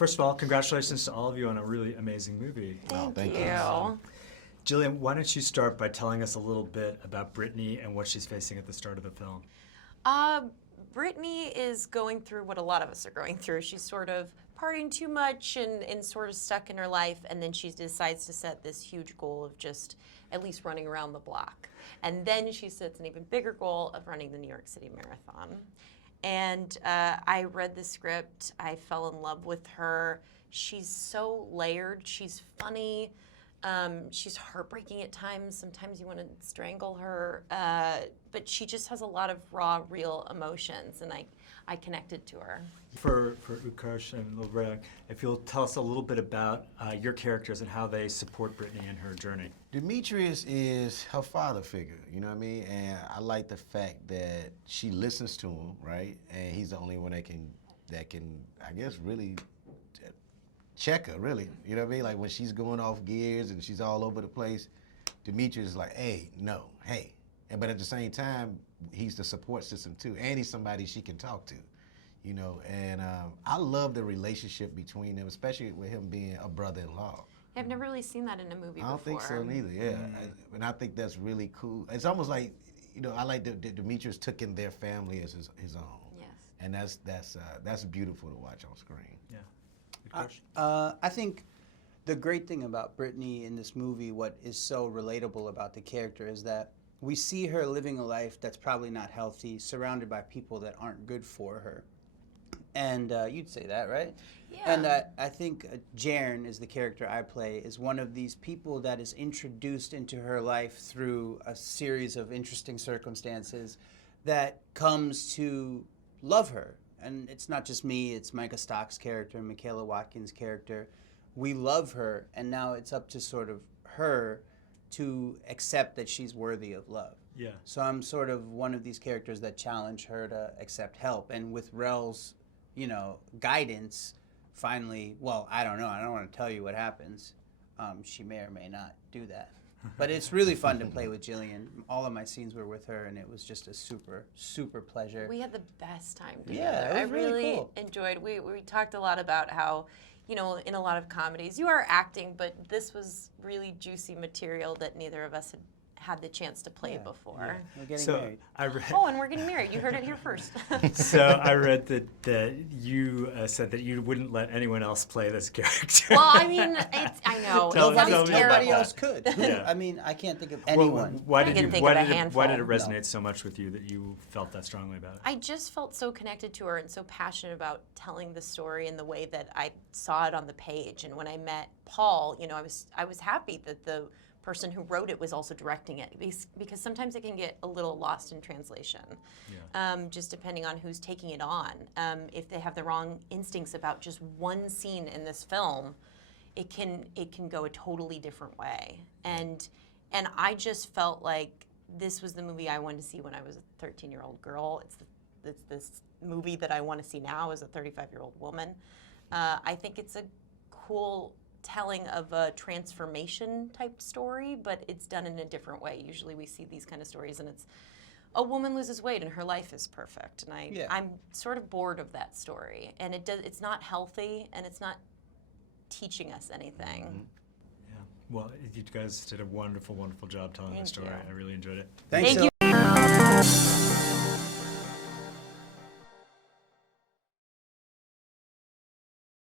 First of all, congratulations to all of you on a really amazing movie. Thank you. Jillian, why don't you start by telling us a little bit about Brittany and what she's facing at the start of the film? Brittany is going through what a lot of us are going through. She's sort of partying too much and sort of stuck in her life, and then she decides to set this huge goal of just at least running around the block. And then she sets an even bigger goal of running the New York City Marathon. And I read the script, I fell in love with her. She's so layered, she's funny, she's heartbreaking at times. Sometimes you want to strangle her, but she just has a lot of raw, real emotions, and I connected to her. For Utkarsh and Lil, if you'll tell us a little bit about your characters and how they support Brittany in her journey. Demetrius is her father figure, you know what I mean? And I like the fact that she listens to him, right? And he's the only one that can, I guess, really check her, really. You know what I mean? Like when she's going off gears and she's all over the place, Demetrius is like, hey, no, hey. But at the same time, he's the support system too, and he's somebody she can talk to, you know. And I love the relationship between them, especially with him being a brother-in-law. I've never really seen that in a movie before. I don't think so neither, yeah. And I think that's really cool. It's almost like, you know, I like that Demetrius took in their family as his own. Yes. And that's beautiful to watch on screen. Yeah. I think the great thing about Brittany in this movie, what is so relatable about the character, is that we see her living a life that's probably not healthy, surrounded by people that aren't good for her. And you'd say that, right? Yeah. And I think Jaren is the character I play, is one of these people that is introduced into her life through a series of interesting circumstances that comes to love her. And it's not just me, it's Micah Stock's character, Michaela Watkins' character. We love her, and now it's up to sort of her to accept that she's worthy of love. Yeah. So I'm sort of one of these characters that challenge her to accept help. And with Rel's, you know, guidance, finally, well, I don't know. I don't want to tell you what happens. She may or may not do that. But it's really fun to play with Jillian. All of my scenes were with her, and it was just a super, super pleasure. We had the best time together. Yeah, it was I really cool. enjoyed. We talked a lot about how, you know, in a lot of comedies you are acting, but this was really juicy material that neither of us had the chance to play before. We're getting So married. I read. Oh, and we're getting married. You heard it here first. So I read that you said that you wouldn't let anyone else play this character. Well, I mean, I know. Tell It me sounds about terrible. Nobody else could. Yeah. I mean, I can't think of Well, anyone. why I did can you? think Why of a did it? Why did it handful. resonate so much with you that you felt that strongly about it? I just felt so connected to her and so passionate about telling the story in the way that I saw it on the page. And when I met Paul, you know, I was happy that the person who wrote it was also directing it, because sometimes it can get a little lost in translation, just depending on who's taking it on. If they have the wrong instincts about just one scene in this film, it can go a totally different way. And I just felt like this was the movie I wanted to see when I was a 13-year-old girl. It's this movie that I want to see now as a 35-year-old woman. I think it's a cool telling of a transformation type story, but it's done in a different way. Usually we see these kind of stories and it's a woman loses weight and her life is perfect. And I'm sort of bored of that story. And it's not healthy and it's not teaching us anything. Mm-hmm. Yeah. Well, you guys did a wonderful, wonderful job telling the story. you. I really enjoyed it. Thanks Thank so